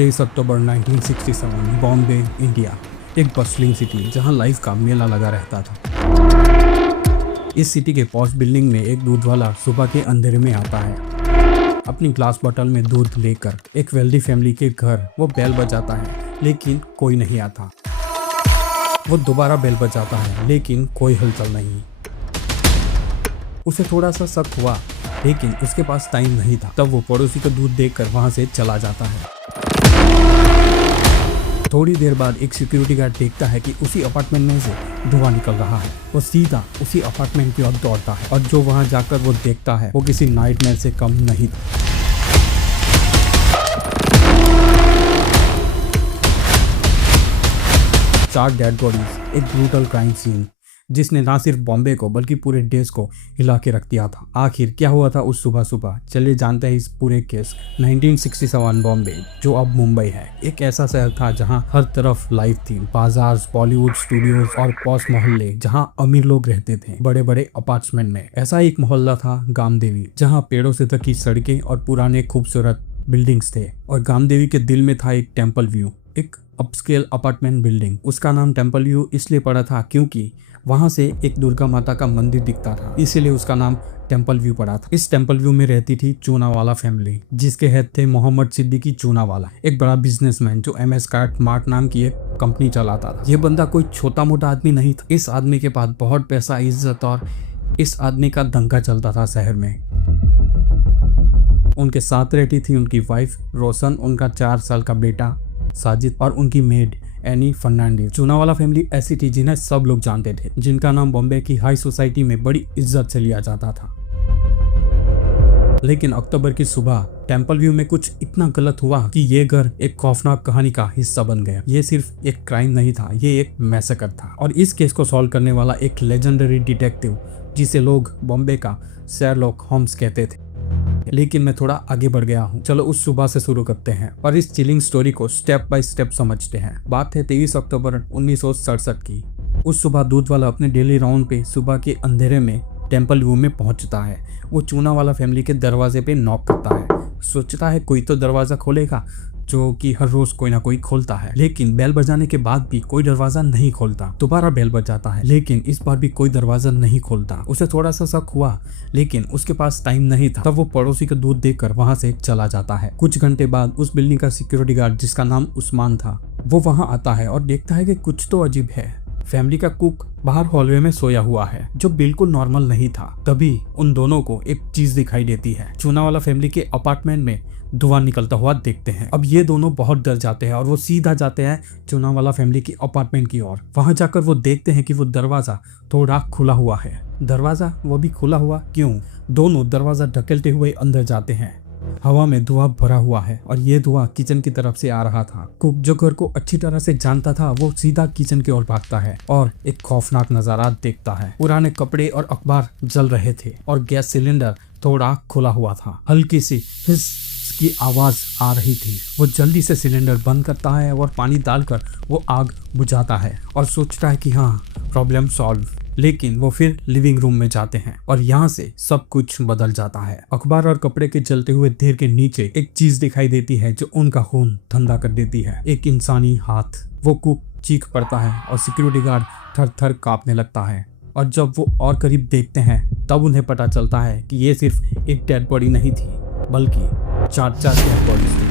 23 अक्टूबर 1967 Bombay, India. एक bustling city जहां life का मेला लगा रहता था। इस सिटी के पॉश बिल्डिंग में एक दूध वाला सुबह के अंधेरे में आता है। अपनी ग्लास बोतल में दूध लेकर एक वेल्दी फैमिली के घर वो बेल बजाता है, लेकिन कोई नहीं आता। वो दोबारा बेल बजाता है, लेकिन कोई हलचल नहीं। उसे थोड़ा सा शक हुआ, लेकिन उसके पास टाइम नहीं था। तब वो पड़ोसी का दूध देखकर वहां से चला जाता है। थोड़ी देर बाद एक सिक्योरिटी गार्ड देखता है कि उसी अपार्टमेंट में से धुआं निकल रहा है। वो सीधा उसी अपार्टमेंट की ओर दौड़ता है, और जो वहां जाकर वो देखता है वो किसी नाइटमेयर से कम नहीं था। चार डेड बॉडीज, एक ब्रूटल क्राइम सीन जिसने ना सिर्फ बॉम्बे को बल्कि पूरे देश को हिला के रख दिया था। आखिर क्या हुआ था उस सुबह सुबह, चलिए जानते हैं इस पूरे केस। 1967 बॉम्बे, जो अब मुंबई है, एक ऐसा शहर था जहां हर तरफ लाइफ थी। बाजार, बॉलीवुड स्टूडियोज और पॉश मोहल्ले जहां अमीर लोग रहते थे बड़े बड़े अपार्टमेंट में। ऐसा एक मोहल्ला था गामदेवी, जहाँ पेड़ों से ढकी सड़कें और पुराने खूबसूरत बिल्डिंग्स थे। और गामदेवी के दिल में था एक टेम्पल व्यू, एक अपस्केल अपार्टमेंट बिल्डिंग। उसका नाम टेम्पल व्यू इसलिए पड़ा था क्योंकि वहां से एक दुर्गा माता का मंदिर दिखता था, इसीलिए उसका नाम टेम्पल व्यू पड़ा था। इस टेम्पल व्यू में रहती थी चूनावाला फैमिली, जिसके हेड थे मोहम्मद सिद्दीकी चूनावाला, एक बड़ा बिजनेसमैन जो MS कार्ट मार्ट नाम की एक कंपनी चलाता था। ये बंदा कोई छोटा मोटा आदमी नहीं था। इस आदमी के पास बहुत पैसा, इज्जत और इस आदमी का दंगा चलता था शहर में। उनके साथ रहती थी उनकी वाइफ रोशन, उनका 4 साल का बेटा साजिद और उनकी मेड एनी फर्नांडिस। चूनावाला फैमिली ऐसी थी जिन्हें सब लोग जानते थे, जिनका नाम बॉम्बे की हाई सोसाइटी में बड़ी इज्जत से लिया जाता था। लेकिन अक्टूबर की सुबह टेम्पल व्यू में कुछ इतना गलत हुआ कि ये घर एक खौफनाक कहानी का हिस्सा बन गया। ये सिर्फ एक क्राइम नहीं था, ये एक मैसेकर था। और इस केस को सॉल्व करने वाला एक लेजेंडरी डिटेक्टिव, जिसे लोग बॉम्बे का शेरलॉक होम्स कहते थे। लेकिन मैं थोड़ा आगे बढ़ गया हूँ, चलो उस सुबह से शुरू करते हैं और इस चिलिंग स्टोरी को स्टेप बाय स्टेप समझते हैं। बात है 23 अक्टूबर 1967 की। उस सुबह दूध वाला अपने डेली राउंड पे सुबह के अंधेरे में टेम्पल व्यू में पहुंचता है। वो चूना वाला फैमिली के दरवाजे पे नॉक करता है, सोचता है कोई तो दरवाजा खोलेगा, जो कि हर रोज कोई ना कोई खोलता है। लेकिन बेल बजाने के बाद भी कोई दरवाजा नहीं खोलता। दोबारा बेल बजाता है, लेकिन इस बार भी कोई दरवाजा नहीं खोलता। उसे थोड़ा सा शक हुआ, लेकिन उसके पास टाइम नहीं था। तब वो पड़ोसी का दूध देखकर वहां से चला जाता है। कुछ घंटे बाद उस बिल्डिंग का सिक्योरिटी गार्ड, जिसका नाम उस्मान था, वो वहां आता है और देखता है कि कुछ तो अजीब है। फैमिली का कुक बाहर हॉलवे में सोया हुआ है, जो बिल्कुल नॉर्मल नहीं था। तभी उन दोनों को एक चीज दिखाई देती है। चूनावाला फैमिली के अपार्टमेंट में धुआं निकलता हुआ देखते हैं। अब ये दोनों बहुत डर जाते हैं और वो सीधा जाते हैं चूनावाला फैमिली की अपार्टमेंट की ओर। वहां जाकर वो देखते हैं कि वो दरवाजा थोड़ा खुला हुआ है। दरवाजा वो भी खुला हुआ क्यों? दोनों दरवाजा ढकेलते हुए अंदर जाते हैं। हवा में धुआं भरा हुआ है और ये धुआं किचन की तरफ से आ रहा था। कुक, जो घर को अच्छी तरह से जानता था, वो सीधा किचन की ओर भागता है और एक खौफनाक नजारा देखता है। पुराने कपड़े और अखबार जल रहे थे और गैस सिलेंडर थोड़ा खुला हुआ था। हल्की सी हिस की आवाज आ रही थी। वो जल्दी से सिलेंडर बंद करता है और पानी डालकर वो आग बुझाता है और सोचता है कि हाँ, प्रॉब्लम सॉल्व। लेकिन वो फिर लिविंग रूम में जाते हैं और यहाँ से सब कुछ बदल जाता है। अखबार और कपड़े के जलते हुए ढेर के नीचे एक चीज दिखाई देती है जो उनका खून ठंडा कर देती है। एक इंसानी हाथ। वो कुक चीख पड़ता है और सिक्योरिटी गार्ड थर थर कांपने लगता है। और जब वो और करीब देखते हैं, तब उन्हें पता चलता है कि ये सिर्फ एक डेड बॉडी नहीं थी, बल्कि 4 डेड बॉडीज थी।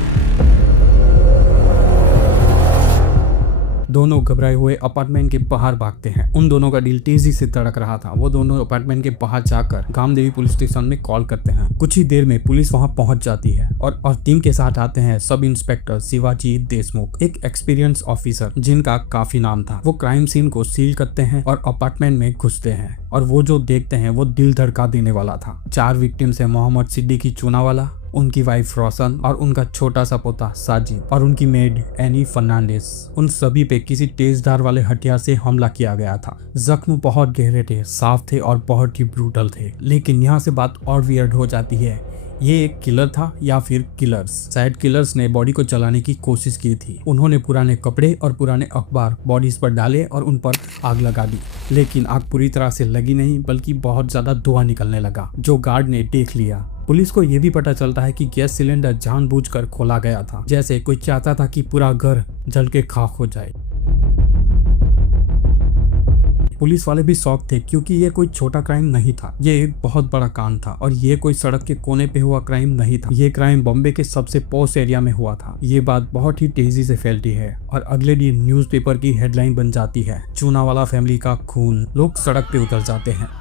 दोनों घबराए हुए अपार्टमेंट के बाहर भागते हैं। उन दोनों का दिल तेजी से धड़क रहा था। वो दोनों अपार्टमेंट के बाहर जाकर गामदेवी पुलिस स्टेशन में कॉल करते हैं। कुछ ही देर में पुलिस वहां पहुंच जाती है और टीम के साथ आते हैं सब इंस्पेक्टर शिवाजी देशमुख, एक एक्सपीरियंस ऑफिसर जिनका काफी नाम था। वो क्राइम सीन को सील करते हैं और अपार्टमेंट में घुसते हैं और वो जो देखते हैं वो दिल धड़का देने वाला था। 4 विक्टिम्स है मोहम्मद सिद्दीकी चूनावाला, उनकी वाइफ रोशन और उनका छोटा सा पोता साजिद और उनकी मेड एनी फर्नांडिस। उन सभी पे किसी तेजधार वाले हथियार से हमला किया गया था। जख्म बहुत गहरे थे, साफ थे और बहुत ही ब्रूटल थे। लेकिन यहाँ से बात और वियर्ड हो जाती है। ये एक किलर था या फिर किलर्स? शायद किलर्स ने बॉडी को जलाने की कोशिश की थी। उन्होंने पुराने कपड़े और पुराने अखबार बॉडीज पर डाले और उन पर आग लगा दी। लेकिन आग पूरी तरह से लगी नहीं, बल्कि बहुत ज्यादा धुआं निकलने लगा, जो गार्ड ने देख लिया। पुलिस को ये भी पता चलता है कि गैस सिलेंडर जानबूझकर खोला गया था, जैसे कोई चाहता था कि पूरा घर जल के खाक हो जाए। पुलिस वाले भी शॉक थे क्योंकि ये कोई छोटा क्राइम नहीं था, ये एक बहुत बड़ा कांड था और ये कोई सड़क के कोने पे हुआ क्राइम नहीं था। ये क्राइम बॉम्बे के सबसे पॉश एरिया में हुआ था। ये बात बहुत ही तेजी से फैलती है और अगले दिन न्यूज़पेपर की हेडलाइन बन जाती है, चूनावाला फैमिली का खून। लोग सड़क पे उतर जाते हैं।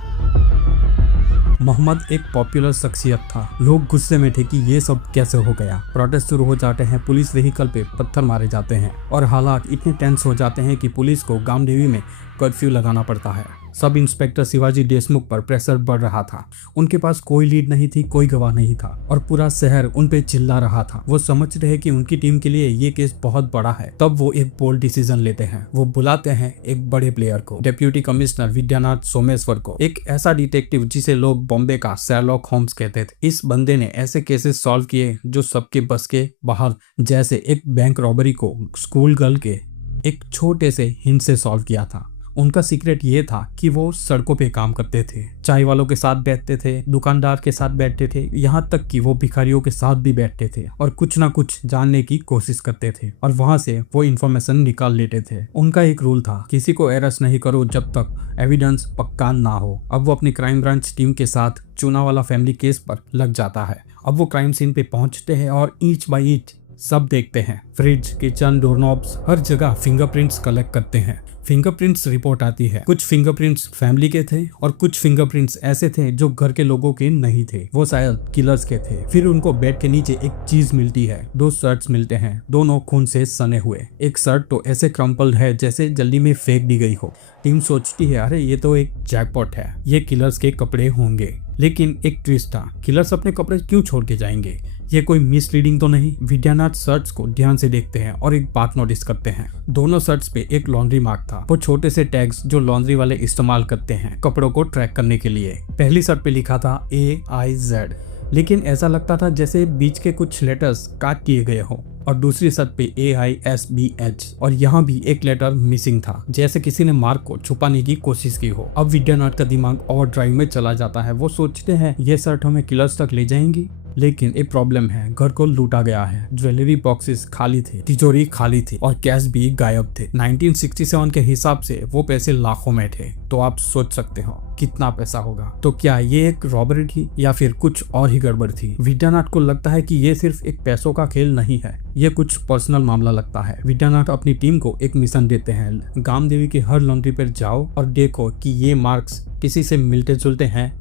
मोहम्मद एक पॉपुलर शख्सियत था। लोग गुस्से में थे कि ये सब कैसे हो गया। प्रोटेस्ट शुरू हो जाते हैं, पुलिस व्हीकल पे पत्थर मारे जाते हैं और हालात इतने टेंस हो जाते हैं कि पुलिस को गामदेवी में कर्फ्यू लगाना पड़ता है। सब इंस्पेक्टर शिवाजी देशमुख पर प्रेशर बढ़ रहा था। उनके पास कोई लीड नहीं थी, कोई गवाह नहीं था और पूरा शहर उन पे चिल्ला रहा था। वो समझ रहे कि उनकी टीम के लिए ये केस बहुत बड़ा है। तब वो एक बोल्ड डिसीजन लेते हैं। वो बुलाते हैं एक बड़े प्लेयर को, डिप्टी कमिश्नर विद्यानाथ सोमेश्वर को, एक ऐसा डिटेक्टिव जिसे लोग बॉम्बे का शेरलॉक होम्स कहते थे। इस बंदे ने ऐसे केसेस सॉल्व किए जो सबके बस के बाहर, जैसे एक बैंक रॉबरी को स्कूल गर्ल के एक छोटे से हिंट से सॉल्व किया था। उनका सीक्रेट ये था कि वो सड़कों पे काम करते थे, चाय वालों के साथ बैठते थे, दुकानदार के साथ बैठते थे, यहाँ तक कि वो भिखारियों के साथ भी बैठते थे और कुछ ना कुछ जानने की कोशिश करते थे और वहाँ से वो इन्फॉर्मेशन निकाल लेते थे। उनका एक रूल था, किसी को अरेस्ट नहीं करो जब तक एविडेंस पक्का ना हो। अब वो अपनी क्राइम ब्रांच टीम के साथ चूनावाला फैमिली केस पर लग जाता है। अब वो क्राइम सीन पे पहुंचते हैं और ईंच बाई ईंच सब देखते हैं। फ्रिज, किचन, डोरनॉब्स, हर जगह फिंगरप्रिंट्स कलेक्ट करते हैं। फिंगरप्रिंट्स रिपोर्ट आती है। कुछ फिंगरप्रिंट्स फैमिली के थे और कुछ फिंगरप्रिंट्स ऐसे थे जो घर के लोगों के नहीं थे, वो शायद किलर्स के थे। फिर उनको बेड के नीचे एक चीज मिलती है, 2 शर्ट्स मिलते हैं, दोनों खून से सने हुए। एक शर्ट तो ऐसे क्रम्पल्ड है जैसे जल्दी में फेंक दी गई हो। टीम सोचती है, अरे ये तो एक जैकपॉट है, ये किलर्स के कपड़े होंगे। लेकिन एक ट्विस्ट था, किलर्स अपने कपड़े क्यों छोड़ के जाएंगे? ये कोई मिसरीडिंग तो नहीं? विद्यानाथ शर्ट्स को ध्यान से देखते हैं और एक बात नोटिस करते हैं, दोनों शर्ट्स पे एक लॉन्ड्री मार्क था, वो छोटे से टैग्स जो लॉन्ड्री वाले इस्तेमाल करते हैं कपड़ों को ट्रैक करने के लिए। पहली शर्ट पे लिखा था AIZ, लेकिन ऐसा लगता था जैसे बीच के कुछ लेटर्स काट दिए गए हो, और दूसरी शर्ट पे AISBH और यहाँ भी एक लेटर मिसिंग था, जैसे किसी ने मार्क को छुपाने की कोशिश की हो। अब विद्यानाथ का दिमाग और ड्राइव में चला जाता है। वो सोचते हैं ये शर्ट हमें किलर्स तक ले जाएंगी, लेकिन एक प्रॉब्लम है, घर को लूटा गया है। ज्वेलरी बॉक्सेस खाली थे, तिजोरी खाली थी और कैश भी गायब थे। 1967 के हिसाब से वो पैसे लाखों में थे। तो आप सोच सकते हो कितना पैसा होगा। तो क्या ये एक रॉबरी थी या फिर कुछ और ही गड़बड़ थी? विद्यानाथ को लगता है कि ये सिर्फ एक पैसों का खेल नहीं है, ये कुछ पर्सनल मामला लगता है। विद्यानाथ अपनी टीम को एक मिशन देते हैं, गामदेवी के हर लॉन्ड्री पर जाओ और देखो कि ये मार्क्स किसी से मिलते जुलते हैं।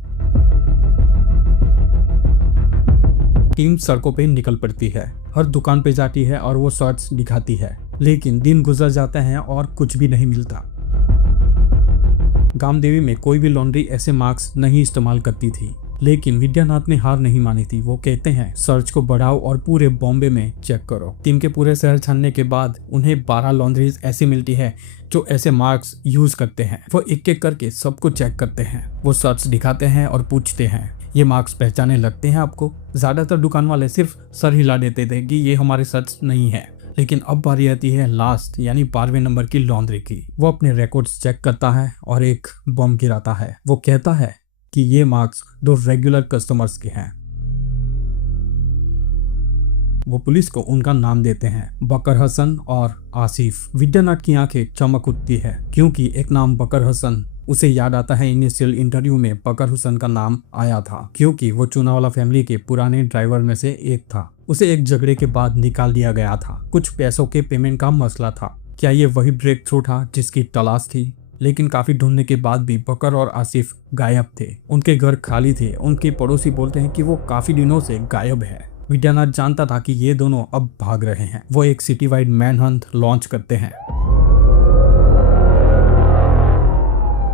टीम सड़कों पे निकल पड़ती है, हर दुकान पे जाती है और वो शर्ट्स दिखाती है, लेकिन दिन गुजर जाते हैं और कुछ भी नहीं मिलता। गामदेवी में कोई भी लॉन्ड्री ऐसे मार्क्स नहीं इस्तेमाल करती थी, लेकिन विद्यानाथ ने हार नहीं मानी थी। वो कहते हैं सर्च को बढ़ाओ और पूरे बॉम्बे में चेक करो। टीम के पूरे शहर छानने के बाद उन्हें 12 लॉन्ड्रीज ऐसी मिलती है जो ऐसे मार्क्स यूज करते हैं। वो एक एक करके सबको चेक करते हैं, वो सर्च दिखाते हैं और पूछते हैं ये मार्क्स पहचाने लगते हैं आपको? ज्यादातर दुकान वाले सिर्फ सर हिला देते थे कि ये हमारे सर्च नहीं है। लेकिन अब बारी आती है लास्ट यानी 12वें नंबर की लॉन्ड्री की। वो अपने रिकॉर्ड्स चेक करता है और एक बम गिराता है। वो कहता है कि ये मार्क्स 2 रेगुलर कस्टमर्स के हैं। वो पुलिस को उनका नाम देते हैं, बकर हसन और आसिफ। विद्यानाथ की आंखें चमक उठती है क्योंकि एक नाम बकर हसन उसे याद आता है। इनिशियल इंटरव्यू में बकर हुसैन का नाम आया था क्योंकि वो चूनावाला फैमिली के पुराने ड्राइवर में से एक था। उसे एक झगड़े के बाद निकाल दिया गया था, कुछ पैसों के पेमेंट का मसला था। क्या ये वही ब्रेक थ्रू था जिसकी तलाश थी? लेकिन काफी ढूंढने के बाद भी बकर और आसिफ गायब थे। उनके घर खाली थे। उनके पड़ोसी बोलते हैं कि वो काफी दिनों से गायब है। विद्यानाथ जानता था कि ये दोनों अब भाग रहे हैं। वो एक city wide man Hunt launch करते हैं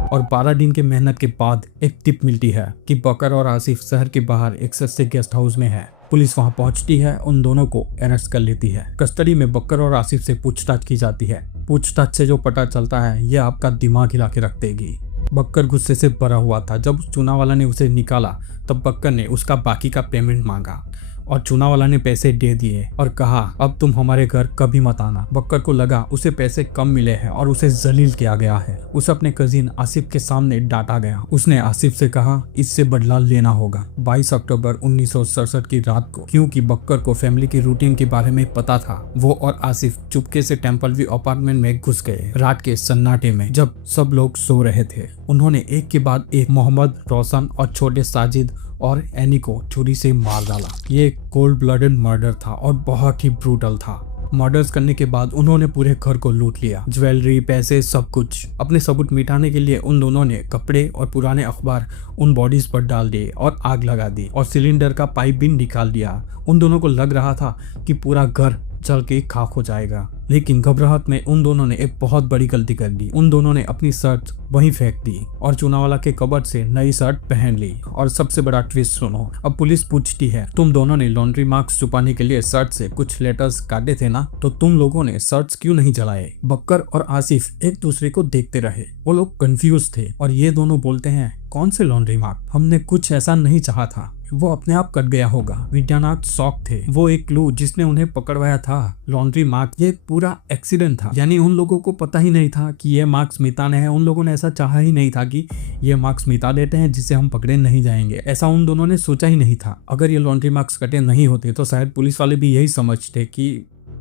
और 12 दिन के मेहनत के बाद एक टिप मिलती है कि बकर और आसिफ शहर के बाहर एक सस्ते गेस्ट हाउस में है। पुलिस वहां पहुंचती है, उन दोनों को अरेस्ट कर लेती है। कस्टडी में बकर और आसिफ से पूछताछ की जाती है। पूछताछ से जो पता चलता है ये आपका दिमाग हिला के रख देगी। बकर गुस्से से भरा हुआ था। जब चूनावाला ने उसे निकाला तब बकर ने उसका बाकी का पेमेंट मांगा। और चूनावाला ने पैसे दे दिए और कहा अब तुम हमारे घर कभी मत आना। बक्कर को लगा उसे पैसे कम मिले हैं और उसे जलील किया गया है। उसे अपने कजिन आसिफ के सामने डांटा गया। उसने आसिफ से कहा इससे बदला लेना होगा। 22 अक्टूबर 1967 की रात को, क्योंकि बक्कर को फैमिली की रूटीन के बारे में पता था, वो और आसिफ चुपके से टेम्पल व्यू अपार्टमेंट में घुस गए। रात के सन्नाटे में जब सब लोग सो रहे थे, उन्होंने एक के बाद एक मोहम्मद, रोशन और छोटे साजिद और एनी को छुरी से मार डाला। ये कोल्ड ब्लडेड मर्डर था और बहुत ही ब्रूटल था। मर्डर्स करने के बाद उन्होंने पूरे घर को लूट लिया, ज्वेलरी, पैसे, सब कुछ। अपने सबूत मिटाने के लिए उन दोनों ने कपड़े और पुराने अखबार उन बॉडीज पर डाल दिए और आग लगा दी और सिलेंडर का पाइप भी निकाल दिया। उन दोनों को लग रहा था कि पूरा घर जल के खाक हो जाएगा, लेकिन घबराहट में उन दोनों ने एक बहुत बड़ी गलती कर दी। उन दोनों ने अपनी शर्ट वहीं फेंक दी और चूनावाला के कबर्ड से नई शर्ट पहन ली। और सबसे बड़ा ट्विस्ट सुनो, अब पुलिस पूछती है तुम दोनों ने लॉन्ड्री मार्क्स छुपाने के लिए शर्ट से कुछ लेटर्स काटे थे ना, तो तुम लोगों ने शर्ट्स क्यों नहीं जलाए? बक्कर और आसिफ एक दूसरे को देखते रहे। वो लोग कंफ्यूज थे और ये दोनों बोलते हैं कौन से लॉन्ड्री मार्क? हमने कुछ ऐसा नहीं चाहा था, वो अपने आप कट गया होगा। विद्यानाथ शॉक थे। वो एक क्लू जिसने उन्हें पकड़वाया था, लॉन्ड्री मार्क, ये पूरा एक्सीडेंट था। यानी उन लोगों को पता ही नहीं था कि ये मार्क्स मिटाने हैं। उन लोगों ने ऐसा चाहा ही नहीं था कि ये मार्क्स मिटा देते हैं जिससे हम पकड़े नहीं जाएंगे। ऐसा उन दोनों ने सोचा ही नहीं था। अगर ये लॉन्ड्री मार्क्स कटे नहीं होते तो शायद पुलिस वाले भी यही समझते कि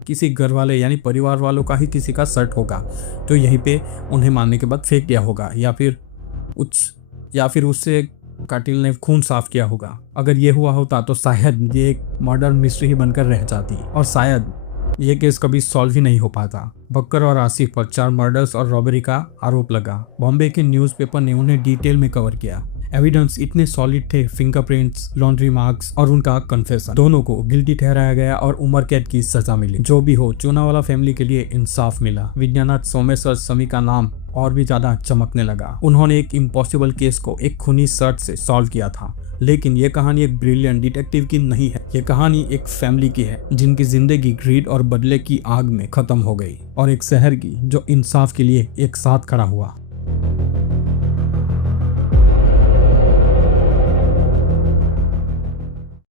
किसी घर वाले यानी परिवार वालों का ही किसी का शर्ट होगा, तो यहीं पे उन्हें मारने के बाद फेंक दिया होगा, या फिर उससे कातिल ने खून साफ किया होगा। अगर ये हुआ होता तो शायद ये एक मर्डर मिस्ट्री ही बनकर रह जाती और शायद ये केस कभी सॉल्व ही नहीं हो पाता। बक्कर और आसिफ पर 4 मर्डर्स और रॉबरी का आरोप लगा। बॉम्बे के न्यूज़पेपर ने उन्हें डिटेल में कवर किया। एविडेंस इतने सॉलिड थे, फिंगरप्रिंट्स, लॉन्ड्री मार्क्स और उनका कन्फेशन। दोनों को गिल्टी ठहराया गया और उम्र कैद की सजा मिली। जो भी हो, चूनावाला फैमिली के लिए इंसाफ मिला। विद्यानाथ सोमेश्वर स्वामी का नाम और भी ज्यादा चमकने लगा। उन्होंने एक इम्पॉसिबल केस को एक खूनी सर्च से सॉल्व किया था। लेकिन ये कहानी एक ब्रिलियंट डिटेक्टिव की नहीं है, ये कहानी एक फैमिली की है जिनकी जिंदगी ग्रीड और बदले की आग में खत्म हो गई, और एक शहर की जो इंसाफ के लिए एक साथ खड़ा हुआ।